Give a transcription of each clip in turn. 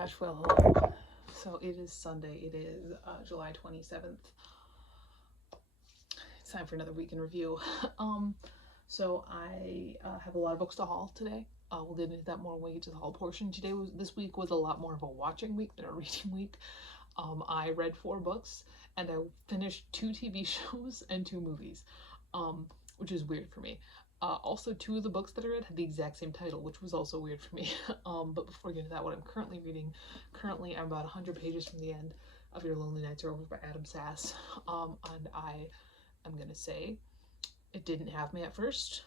gosh, well, so it is Sunday. It is July 27th. It's time for another week in review. So I have a lot of books to haul today. We'll get into that more when we get to the haul portion. This week was a lot more of a watching week than a reading week. I read 4 books and I finished 2 TV shows and 2 movies, which is weird for me. Also, 2 of the books that I read had the exact same title, which was also weird for me. But before we get into that, what I'm currently reading, I'm about 100 pages from the end of Your Lonely Nights Are Over by Adam Sass. And I am going to say it didn't have me at first.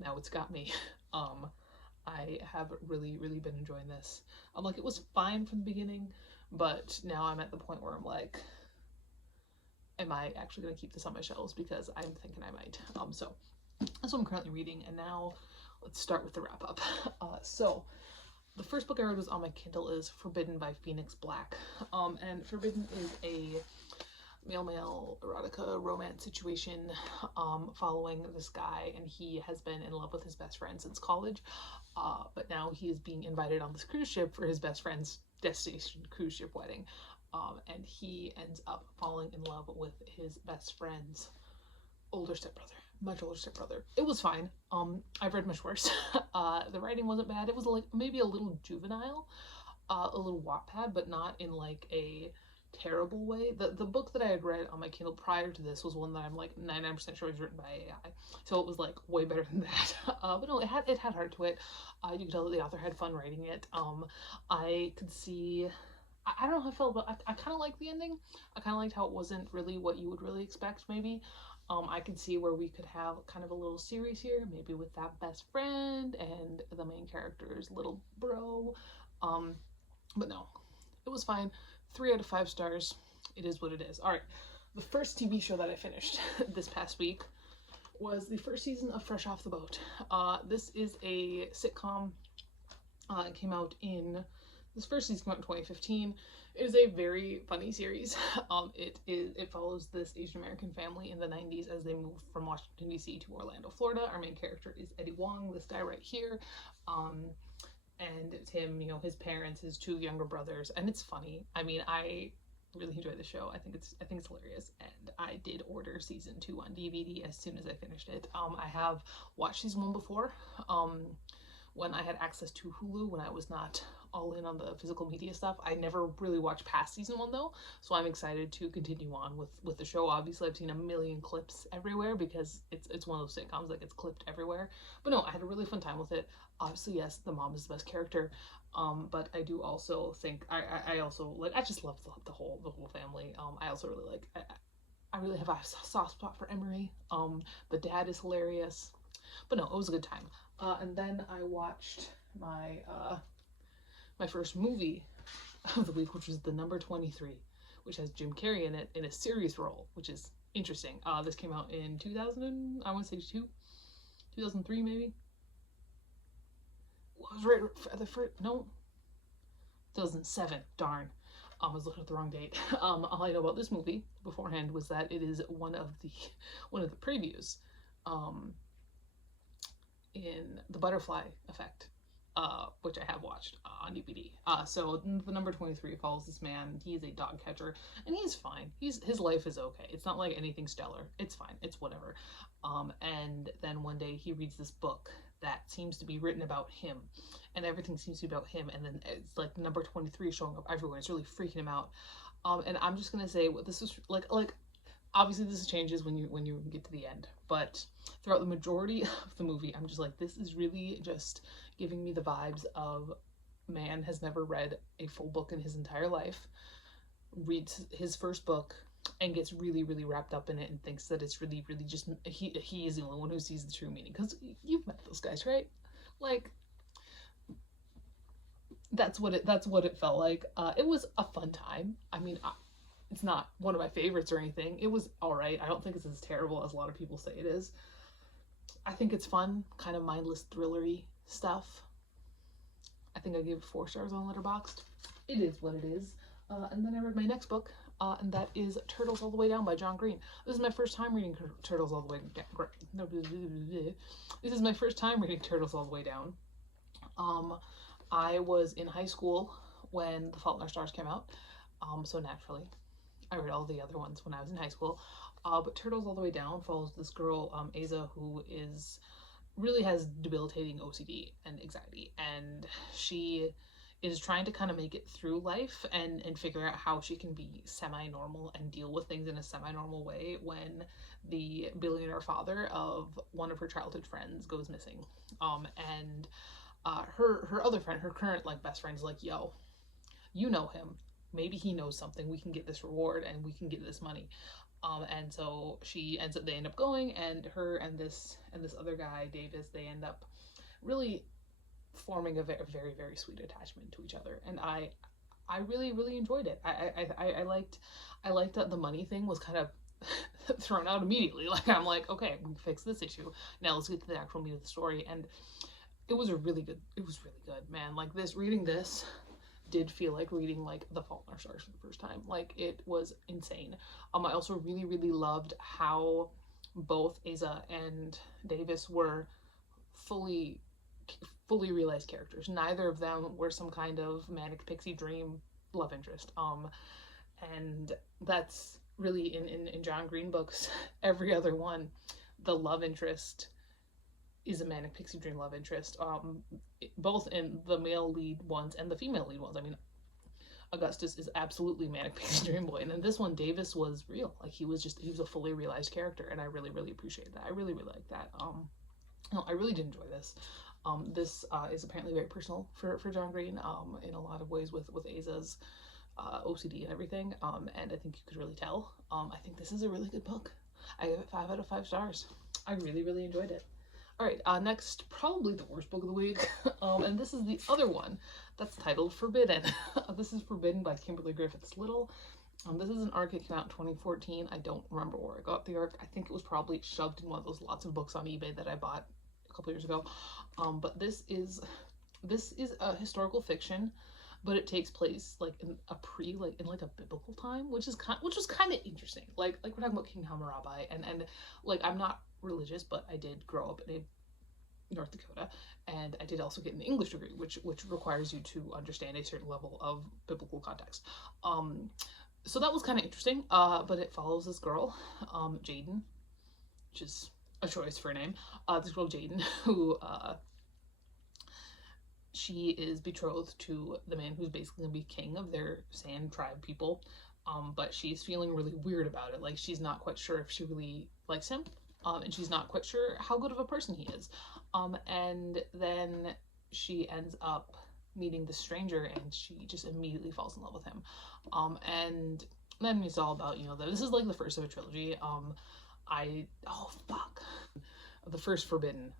Now it's got me. I have really, really been enjoying this. It was fine from the beginning, but now I'm at the point where I'm like, am I actually going to keep this on my shelves? Because I'm thinking I might. So that's what I'm currently reading, and now let's start with the wrap up. So the first book I read was on my Kindle is Forbidden by Phoenix Black. And Forbidden is a male erotica romance situation following this guy, and he has been in love with his best friend since college, but now he is being invited on this cruise ship for his best friend's destination cruise ship wedding, and he ends up falling in love with his best friend's much older stepbrother. It was fine. I've read much worse. The writing wasn't bad. It was like maybe a little juvenile, a little Wattpad, but not in like a terrible way. The book that I had read on my Kindle prior to this was one that I'm like 99% sure was written by AI, so it was like way better than that. But no, it had heart to it. You could tell that the author had fun writing it. I could see. I don't know how I felt, but I kind of liked the ending. I kind of liked how it wasn't really what you would really expect, maybe. I could see where we could have kind of a little series here, maybe with that best friend and the main character's little bro. But no, it was fine. 3 out of 5 stars. It is what it is. All right, the first TV show that I finished this past week was the first season of Fresh Off the Boat. This is a sitcom. It came out in this first season came out in 2015. It is a very funny series. It follows this Asian American family in the 90s as they move from Washington D.C. to Orlando, Florida. Our main character is Eddie Wong, this guy right here. And it's him, his parents, his 2 younger brothers, and it's funny. I mean, I really enjoy the show. I think it's hilarious, and I did order season 2 on DVD as soon as I finished it. I have watched season 1 before, when I had access to Hulu, when I was not all in on the physical media stuff. I never really watched past season 1 though, so I'm excited to continue on with the show. Obviously, I've seen a million clips everywhere because it's one of those sitcoms that gets clipped everywhere. But no, I had a really fun time with it. Obviously, yes, the mom is the best character, but I do also think I also like, I just love the whole family. I also really like, I really have a soft spot for Emery. The dad is hilarious. But no, it was a good time. And then I watched my first movie of the week, which was The Number 23, which has Jim Carrey in it in a serious role, which is interesting. This came out in 2000, I want to say 2003 maybe. Was right for the first, no, 2007. Darn. I was looking at the wrong date. All I know about this movie beforehand was that it is one of the previews in The Butterfly Effect, which I have watched on DVD. So The Number 23 follows this man. He is a dog catcher, and he's fine. His life is okay. It's not like anything stellar. It's fine. It's whatever. And then one day he reads this book that seems to be written about him, and everything seems to be about him. And then it's like number 23 showing up everywhere. It's really freaking him out. And I'm just gonna say what this is like. Obviously, this changes when you get to the end, but throughout the majority of the movie, I'm just like, this is really just giving me the vibes of man has never read a full book in his entire life, reads his first book, and gets really, really wrapped up in it and thinks that it's really, really just he is the only one who sees the true meaning. Because you've met those guys, right? Like, that's what it felt like. It was a fun time. I mean, it's not one of my favorites or anything. It was alright. I don't think it's as terrible as a lot of people say it is. I think it's fun, kind of mindless, thrillery stuff. I think I gave it 4 stars on Letterboxd. It is what it is. And then I read my next book, and that is Turtles All the Way Down by John Green. This is my first time reading Turtles All the Way Down. This is my first time reading Turtles All the Way Down. I was in high school when The Fault in Our Stars came out. So naturally, I read all the other ones when I was in high school. But Turtles All the Way Down follows this girl, Aza, who really has debilitating OCD and anxiety, and she is trying to kind of make it through life and figure out how she can be semi-normal and deal with things in a semi-normal way when the billionaire father of one of her childhood friends goes missing. And her other friend, her current like best friend, is like, yo, you know him, maybe he knows something, we can get this reward and we can get this money. And so they end up going, and her and this other guy, Davis, they end up really forming a very, very, very sweet attachment to each other. And I really, really enjoyed it. I liked that the money thing was kind of thrown out immediately. Like, I'm like, okay, we fixed this issue. Now let's get to the actual meat of the story. And it was really good, man. Like, reading this did feel like reading like The Fault in Our Stars for the first time. Like, it was insane. I also really, really loved how both Aza and Davis were fully realized characters. Neither of them were some kind of manic pixie dream love interest. And that's really in John Green books, every other one, the love interest is a manic pixie dream love interest, both in the male lead ones and the female lead ones. I mean, Augustus is absolutely manic pixie dream boy, and in this one, Davis was real. Like, he was a fully realized character, and I really, really appreciate that. I really, really like that. No, I really did enjoy this. This is apparently very personal for John Green, in a lot of ways with Aza's OCD and everything, and I think you could really tell. I think this is a really good book. I give it 5 out of 5 stars. I really, really enjoyed it. Alright, next, probably the worst book of the week, and this is the other one that's titled Forbidden. This is Forbidden by Kimberly Griffiths Little. This is an arc that came out in 2014. I don't remember where I got the arc. I think it was probably shoved in one of those lots of books on eBay that I bought a couple years ago. But this is a historical fiction, but it takes place like in a biblical time, which was kind of interesting. Like we're talking about King Hammurabi, and like, I'm not religious, but I did grow up in North Dakota, and I did also get an English degree, which requires you to understand a certain level of biblical context. So that was kind of interesting. But it follows this girl, Jaden, which is a choice for a name. This girl Jaden, who she is betrothed to the man who's basically gonna be king of their Sand tribe people. But she's feeling really weird about it. Like, she's not quite sure if she really likes him. And she's not quite sure how good of a person he is. And then she ends up meeting the stranger, and she just immediately falls in love with him. And then it's all about, this is like the first of a trilogy. The first Forbidden,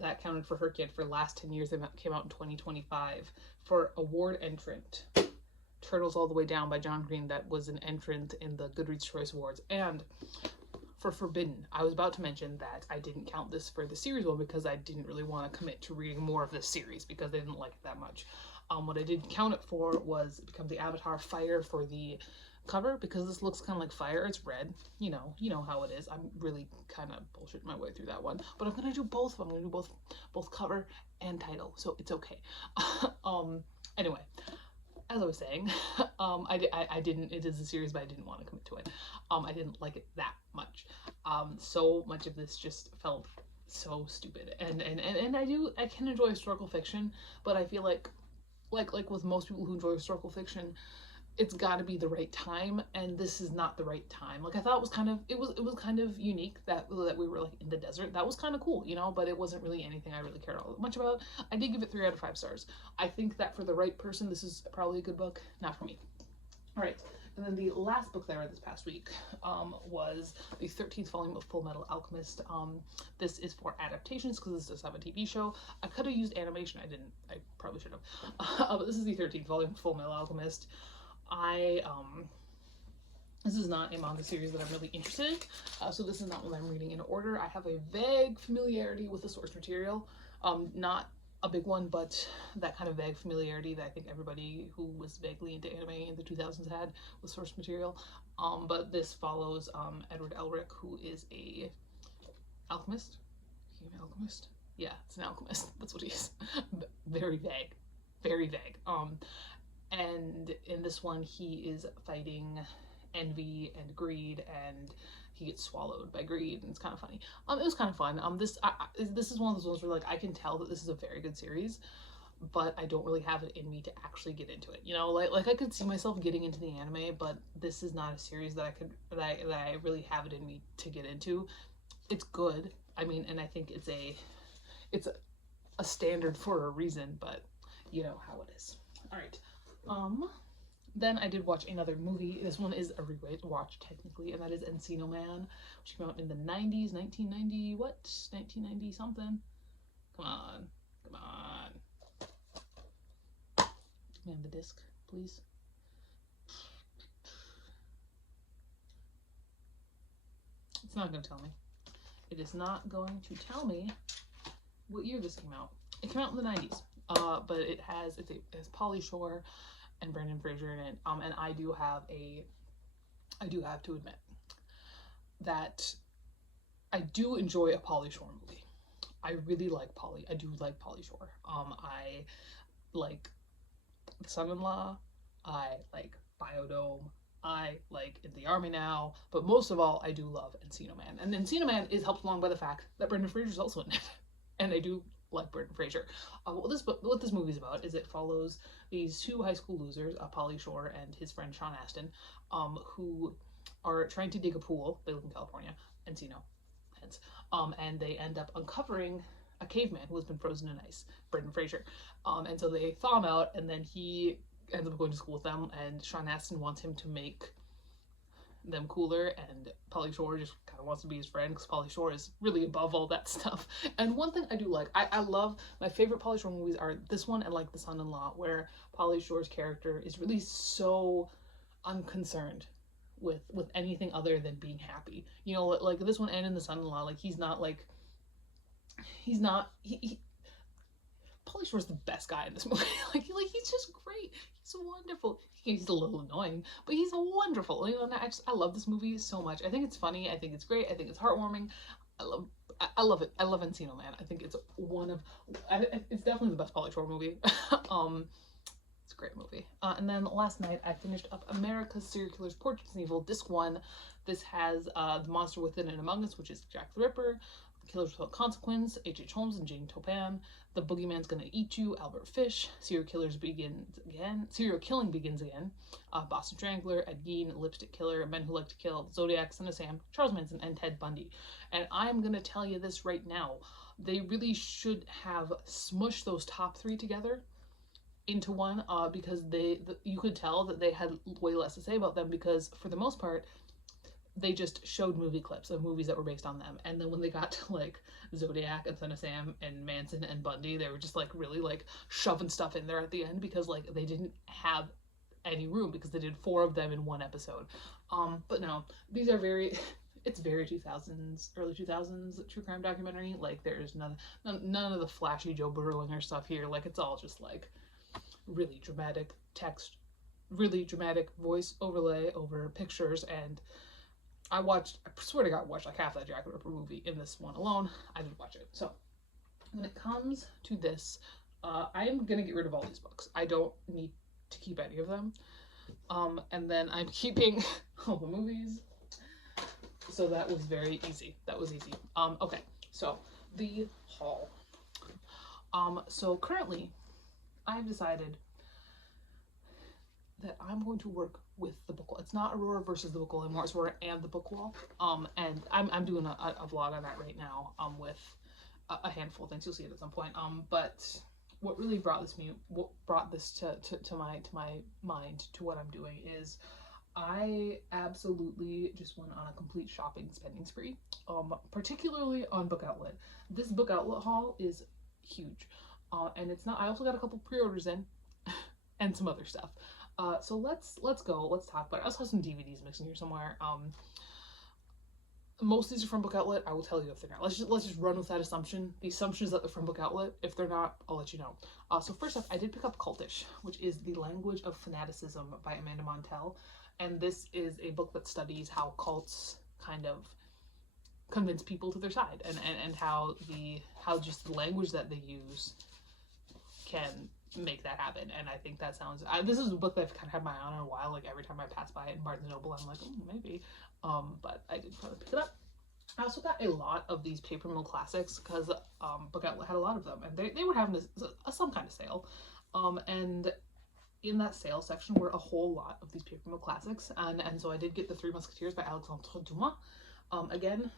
that counted for her kid for the last 10 years. That came out in 2025 for award entrant. Turtles All the Way Down by John Green, that was an entrant in the Goodreads Choice Awards. And for Forbidden, I was about to mention that I didn't count this for the series one because I didn't really want to commit to reading more of this series because I didn't like it that much. What I did count it for was Become the Avatar Fire for the cover, because this looks kind of like fire. It's red, you know how it is. I'm really kind of bullshitting my way through that one, but I'm gonna do both of them. I'm gonna do both cover and title, so it's okay. Anyway, as I was saying, I didn't, it is a series, but I didn't want to commit to it. I didn't like it that much. So much of this just felt so stupid, and I can enjoy historical fiction, but I feel like with most people who enjoy historical fiction, it's got to be the right time, and this is not the right time. Like, I thought it was kind of unique that we were like in the desert. That was kind of cool, but it wasn't really anything I really cared all that much about. I did give it 3 out of 5 stars. I think that for the right person, this is probably a good book. Not for me. All right, and then the last book that I read this past week was the 13th volume of Full Metal Alchemist. This is for adaptations because this does have a TV show. I could have used animation. I didn't. I probably should have. But this is the 13th volume of Full Metal Alchemist. This is not a manga series that I'm really interested in, so this is not one I'm reading in order. I have a vague familiarity with the source material, not a big one, but that kind of vague familiarity that I think everybody who was vaguely into anime in the 2000s had with source material. But this follows Edward Elric, who is a alchemist. Alchemist? Yeah, it's an alchemist. That's what he is. Very vague. Very vague. And in this one, he is fighting envy and greed, and he gets swallowed by greed, and it's kind of funny. It was kind of fun. This is one of those ones where like I can tell that this is a very good series, but I don't really have it in me to actually get into it. You know, like I could see myself getting into the anime, but this is not a series that I really have it in me to get into. It's good. I mean, and I think it's a standard for a reason, but you know how it is. All right. Then I did watch another movie. This one is a rewatch technically, and that is Encino Man, which came out in the 90s, 1990, what? 1990 something. Come on. Come on. Give me the disc, please. It's not going to tell me. It is not going to tell me what year this came out. It came out in the 90s, but it has Pauly Shore and Brendan Fraser in it. And I do have to admit that I do enjoy a Pauly Shore movie. I really like Pauly. I do like Pauly Shore. I like The Son-in-Law. I like Biodome. I like In the Army Now, but most of all, I do love Encino Man. And Encino Man is helped along by the fact that Brendan Fraser is also in it, and I do like Brendan Fraser. What this movie is about is it follows these two high school losers, Pauly Shore and his friend Sean Astin, who are trying to dig a pool. They live in California, Encino, hence, and they end up uncovering a caveman who has been frozen in ice, Brendan Fraser, and so they thaw him out, and then he ends up going to school with them, and Sean Astin wants him to make them cooler, and Pauly Shore just kind of wants to be his friend because Pauly Shore is really above all that stuff. And one thing I do like, I love, my favorite Pauly Shore movies are this one and like The Son-in-Law, where Pauly Shore's character is really so unconcerned with anything other than being happy. You know, like this one and in The Son-in-Law, like he's not Pauly Shore's the best guy in this movie. like he's just great. He's wonderful. He's a little annoying, but he's wonderful. You know, and I love this movie so much. I think it's funny. I think it's great. I think it's heartwarming. I love it. I love Encino Man. I think it's it's definitely the best Pauly Shore movie. It's a great movie. And then last night I finished up America's Serial Killers Portraits in Evil. Disc 1. This has The Monster Within and Among Us, which is Jack the Ripper, Killers Without Consequence, H.H. Holmes and Jane Toppan, The Boogeyman's Gonna Eat You, Albert Fish, Serial Killing Begins Again, Boston Strangler, Ed Gein, Lipstick Killer, Men Who Like to Kill, Zodiac, Son of Sam, Charles Manson, and Ted Bundy. And I'm gonna tell you this right now, they really should have smushed those top 3 together into one, because you could tell that they had way less to say about them, because for the most part, they just showed movie clips of movies that were based on them. And then when they got to like Zodiac and Son of Sam and Manson and Bundy, they were just like really like shoving stuff in there at the end, because like they didn't have any room because they did 4 of them in one episode. But no, these are it's very 2000s, early 2000s true crime documentary. Like there's none of the flashy Joe Berlinger stuff here. Like it's all just like really dramatic text, really dramatic voice overlay over pictures. And I swear to God, I watched like half that Jack the Ripper movie in this one alone. I didn't watch it. So when it comes to this, I am going to get rid of all these books. I don't need to keep any of them. And then I'm keeping all the movies. So that was very easy. That was easy. Okay, so the haul. So currently, I've decided that I'm going to work with the book wall. It's not Aurora versus the book wall anymore. It's Aurora and the book wall. And I'm doing a vlog on that right now. With a handful of things. You'll see it at some point. But what really brought this to my mind to what I'm doing is I absolutely just went on a complete spending spree. Particularly on Book Outlet. This Book Outlet haul is huge. And it's not. I also got a couple pre-orders in, and some other stuff. So let's go. Let's talk about it. I also have some DVDs mixed in here somewhere. Most of these are from Book Outlet. I will tell you if they're not. Let's just run with that assumption. The assumption is that they're from Book Outlet. If they're not, I'll let you know. So first up, I did pick up Cultish, which is The Language of Fanaticism by Amanda Montell, and this is a book that studies how cults kind of convince people to their side, and how just the language that they use can make that happen. And I think that sounds, this is a book that I've kind of had my eye on in a while. Like every time I pass by it in Barnes & Noble, I'm like, oh, maybe. But I did finally pick it up. I also got a lot of these Paper Mill Classics because Book Outlet had a lot of them, and they were having some kind of sale. And in that sale section were a whole lot of these Paper Mill Classics, and so I did get The Three Musketeers by Alexandre Dumas. Again,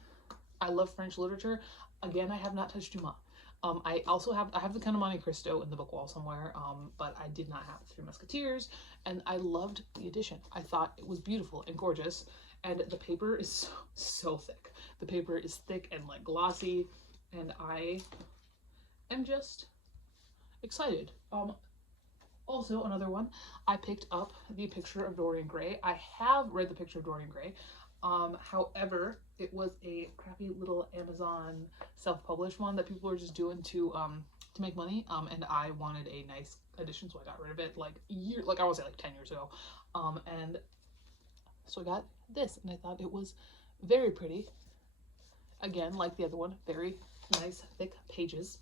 I love French literature. Again, I have not touched Dumas. I also have the Count of Monte Cristo in the book wall somewhere, but I did not have The Three Musketeers, and I loved the edition. I thought it was beautiful and gorgeous, and the paper is so thick. The paper is thick and like glossy, and I am just excited. Also, another one, I picked up The Picture of Dorian Gray. I have read The Picture of Dorian Gray. However, it was a crappy little Amazon self-published one that people were just doing to make money. And I wanted a nice edition, so I got rid of it like I want to say like 10 years ago. And so I got this, and I thought it was very pretty. Again, like the other one, very nice thick pages.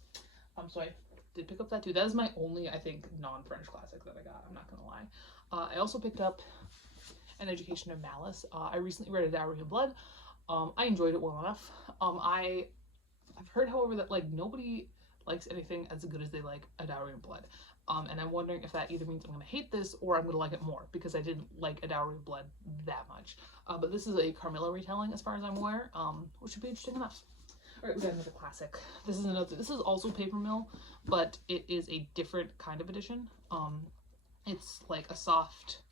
So I did pick up that too. That is my only, I think, non-French classic that I got. I'm not gonna lie. I also picked up An Education of Malice. I recently read A Dowry in Blood. I enjoyed it well enough. I've heard, however, that like nobody likes anything as good as they like A Dowry in Blood. And I'm wondering if that either means I'm gonna hate this or I'm gonna like it more, because I didn't like A Dowry in Blood that much. But this is a Carmilla retelling, as far as I'm aware, which should be interesting enough. All right, we got another classic. This is also Paper Mill, but it is a different kind of edition. It's like a soft,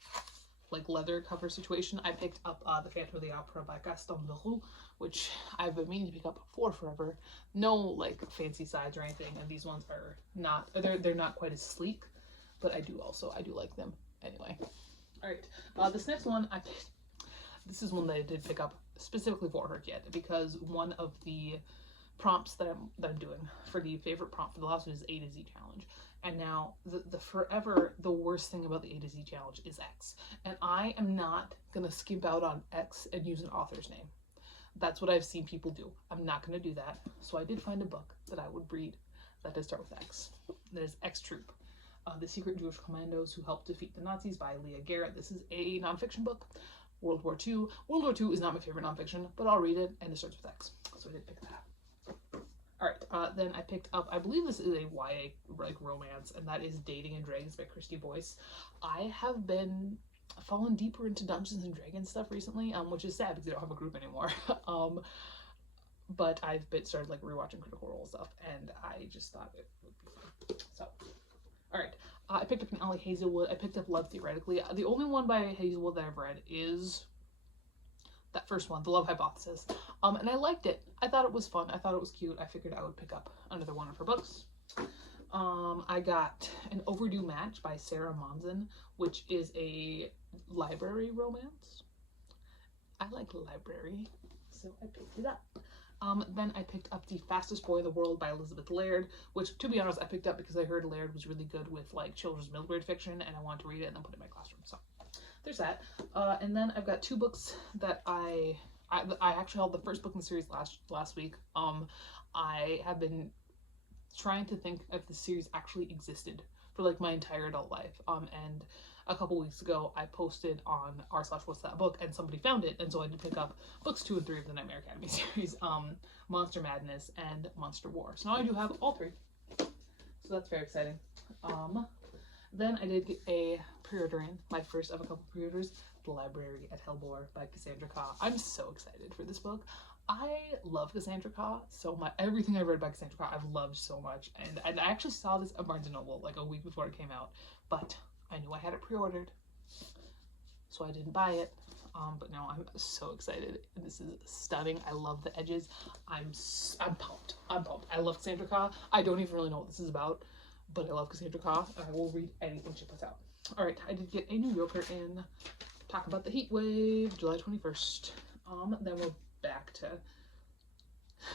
like leather cover situation. I picked up The Phantom of the Opera by Gaston Leroux, which I've been meaning to pick up for forever. No like fancy sides or anything, and these ones are not. They're not quite as sleek, but I do like them anyway. All right, this next one this is one that I did pick up specifically for her yet, because one of the prompts that I'm doing for the favorite prompt for the last one is A to Z challenge. And now the worst thing about the A to Z challenge is X. And I am not gonna skimp out on X and use an author's name. That's what I've seen people do. I'm not gonna do that. So I did find a book that I would read that does start with X. That is X Troop. The Secret Jewish Commandos Who Helped Defeat the Nazis by Leah Garrett. This is a nonfiction book. World War II. World War II is not my favorite nonfiction, but I'll read it, and it starts with X. So I did pick that up. Alright, then I picked up, I believe this is a YA like romance, and that is Dating and Dragons by Christy Boyce. I have been falling deeper into Dungeons and Dragons stuff recently, which is sad because I don't have a group anymore. But I've started like rewatching Critical Role stuff, and I just thought it would be fun. So, alright. I picked up an Ali Hazelwood. I picked up Love Theoretically. The only one by Hazelwood that I've read is that first one, The Love Hypothesis. And I liked it. I thought it was fun. I thought it was cute. I figured I would pick up another one of her books. I got An Overdue Match by Sarah Monzon, which is a library romance. I like library, so I picked it up. Then I picked up The Fastest Boy in the World by Elizabeth Laird, which, to be honest, I picked up because I heard Laird was really good with like children's middle grade fiction, and I wanted to read it and then put it in my classroom. So there's that. And then I've got two books that I actually held the first book in the series last week. I have been trying to think if the series actually existed for like my entire adult life. And a couple weeks ago, I posted on r/what's that book, and somebody found it, and so I did pick up books 2 and 3 of the Nightmare Academy series, Monster Madness and Monster War. So now I do have all 3. So that's very exciting. Then I did get a pre-order in, my first of a couple pre-orders, The Library at Hellbore by Cassandra Khaw. I'm so excited for this book. I love Cassandra Khaw so much. Everything I've read by Cassandra Khaw I've loved so much. And I actually saw this at Barnes & Noble like a week before it came out, but I knew I had it pre-ordered, so I didn't buy it. But now I'm so excited. This is stunning. I love the edges. I'm pumped. I love Cassandra Khaw. I don't even really know what this is about, but I love Cassandra Khaw, and I will read anything she puts out. All right, I did get a New Yorker in. Talk about the heat wave, July 21st. Then we're back to,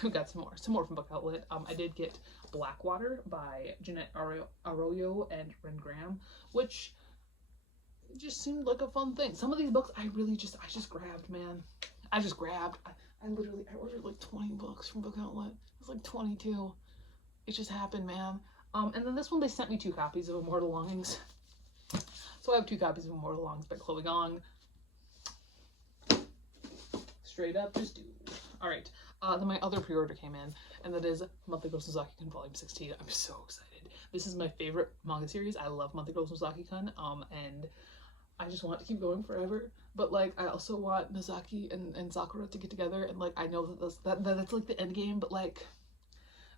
we got some more from Book Outlet. I did get Blackwater by Jeanette Arroyo and Ren Graham, which just seemed like a fun thing. Some of these books I just grabbed, man. I ordered like 20 books from Book Outlet. It was like 22. It just happened, man. And then this one, they sent me 2 copies of Immortal Longings. So I have 2 copies of Immortal Longings by Chloe Gong. Straight up, just do. Alright, then my other pre-order came in, and that is Monthly Girl Suzaki-kun Volume 16. I'm so excited. This is my favorite manga series. I love Monthly Girl Suzaki-kun, and I just want it to keep going forever. But like, I also want Nozaki and Sakura to get together, and like, I know that that's like the end game, but like,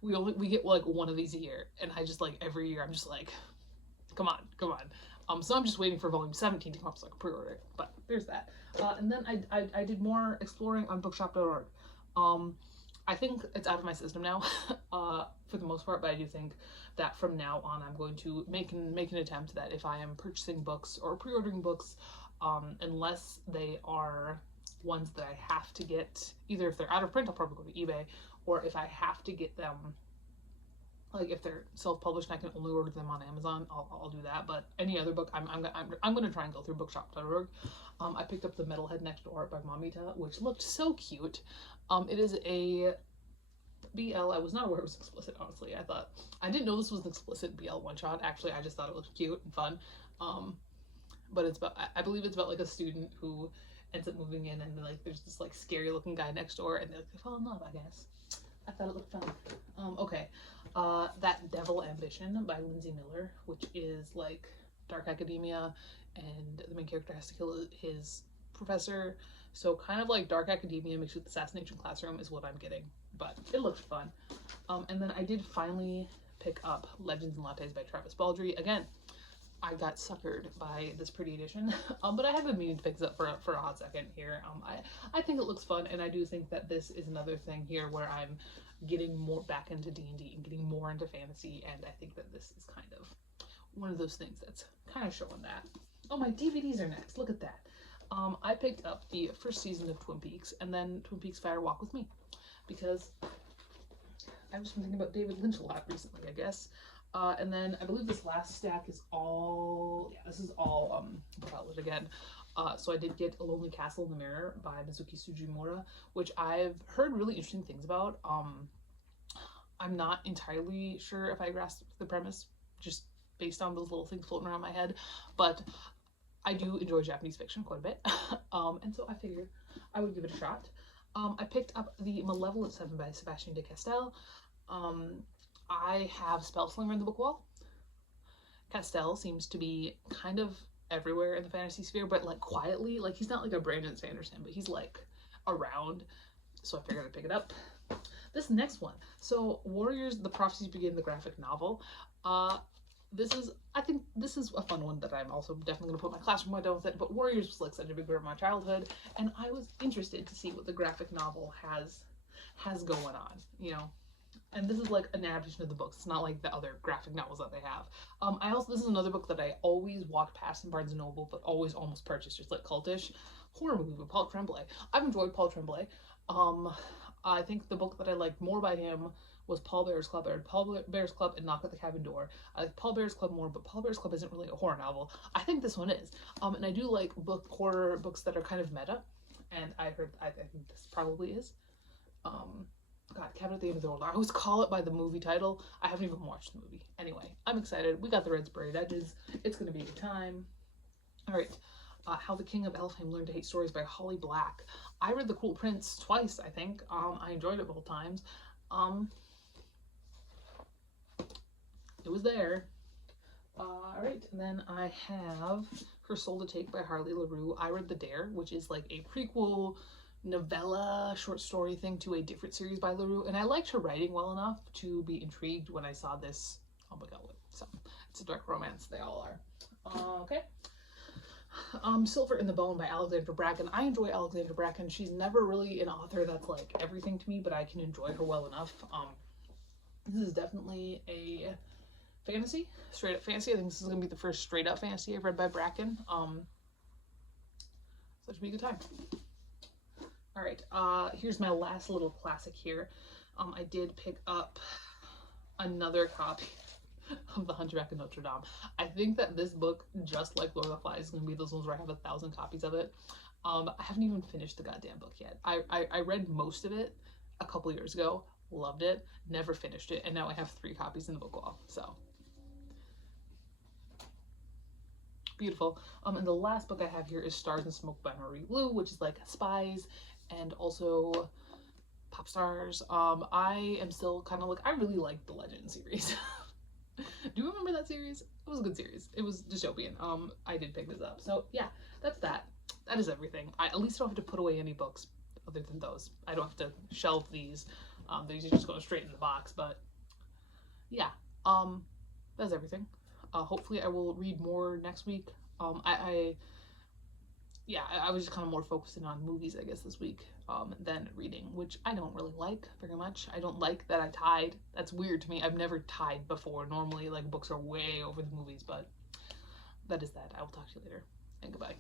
we get like one of these a year, and I just like every year I'm just like, come on. So I'm just waiting for volume 17 to come up so I can pre-order it. But there's that. And then I did more exploring on bookshop.org. I think it's out of my system now, for the most part, but I do think that from now on I'm going to make an attempt that if I am purchasing books or pre-ordering books, unless they are ones that I have to get, either if they're out of print, I'll probably go to eBay, or if I have to get them, like if they're self-published and I can only order them on Amazon, I'll do that. But any other book, I'm gonna try and go through bookshop.org. I picked up The Metalhead Next Door by Mamita, which looked so cute. It is a BL. I was not aware it was explicit, honestly. I didn't know this was an explicit BL one-shot. Actually, I just thought it looked cute and fun. But it's about, I believe it's about like a student who ends up moving in, and like there's this like scary looking guy next door, and they fall in love, I guess. I thought it looked fun. Okay. That Devil Ambition by Lindsay Miller, which is like dark academia, and the main character has to kill his professor. So kind of like dark academia mixed with Assassination Classroom is what I'm getting, but it looked fun. And then I did finally pick up Legends and Lattes by Travis Baldree. Again, I got suckered by this pretty edition, but I have been meaning to pick this up for a hot second here. I think it looks fun, and I do think that this is another thing here where I'm getting more back into D&D and getting more into fantasy, and I think that this is kind of one of those things that's kind of showing that. Oh, my DVDs are next. Look at that. I picked up the first season of Twin Peaks, and then Twin Peaks Fire Walk with Me, because I've just been thinking about David Lynch a lot recently, I guess. And then I believe this last stack is all, yeah, this is all outlet again. So I did get A Lonely Castle in the Mirror by Mizuki Sujimura, which I've heard really interesting things about. I'm not entirely sure if I grasped the premise, just based on those little things floating around my head, but I do enjoy Japanese fiction quite a bit. And so I figured I would give it a shot. I picked up The Malevolent Seven by Sebastian de Castell. I have Spellslinger in the book wall. Castell seems to be kind of everywhere in the fantasy sphere, but like quietly. Like he's not like a Brandon Sanderson, but he's like around. So I figured I'd pick it up. This next one. So Warriors, The Prophecies Begin, the graphic novel. I think this is a fun one that I'm also definitely going to put my classroom window with it, but Warriors was like such a big part of my childhood, and I was interested to see what the graphic novel has going on, you know. And this is like an adaptation of the books. It's not like the other graphic novels that they have. This is another book that I always walked past in Barnes & Noble, but always almost purchased, just like Cultish. Horror movie with Paul Tremblay. I've enjoyed Paul Tremblay. I think the book that I liked more by him was Paul Bear's Club. I read Paul Bear's Club and Knock at the Cabin Door. I like Paul Bear's Club more, but Paul Bear's Club isn't really a horror novel. I think this one is. And I do like horror books that are kind of meta, and I think this probably is. God, Cabin at the End of the World. I always call it by the movie title. I haven't even watched the movie. Anyway, I'm excited. We got the red sprayed edges. It's going to be a good time. All right. How the King of Elfheim Learned to Hate Stories by Holly Black. I read The Cruel Prince twice, I think. I enjoyed it both times. It was there. Alright, and then I have Her Soul to Take by Harley LaRue. I read The Dare, which is like a prequel novella short story thing to a different series by LaRue, and I liked her writing well enough to be intrigued when I saw this. Oh my god, so it's a dark romance. They all are. Okay. Silver in the Bone by Alexandra Bracken. I enjoy Alexandra Bracken. She's never really an author that's like everything to me, but I can enjoy her well enough. This is definitely a fantasy, straight up fantasy. I think this is gonna be the first straight up fantasy I've read by Bracken. So it should be a good time. All right, here's my last little classic here. I did pick up another copy of The Hunchback of Notre Dame. I think that this book, just like Lord of the Flies, is going to be those ones where I have 1,000 copies of it. I haven't even finished the goddamn book yet. I read most of it a couple years ago, loved it, never finished it, and now I have 3 copies in the book wall. So beautiful. And the last book I have here is Stars and Smoke by Marie Lu, which is like spies and also pop stars. I am still kind of like, I really like the Legend series. Do you remember that series? It was a good series. It was dystopian. I did pick this up. So yeah, that's that. That is everything. I at least don't have to put away any books other than those. I don't have to shelve these. These are just going straight in the box. But yeah, that's everything. Hopefully I will read more next week. Yeah, I was just kind of more focusing on movies, I guess, this week than reading, which I don't really like very much. I don't like that I tied. That's weird to me. I've never tied before. Normally, like, books are way over the movies, but that is that. I will talk to you later, and goodbye.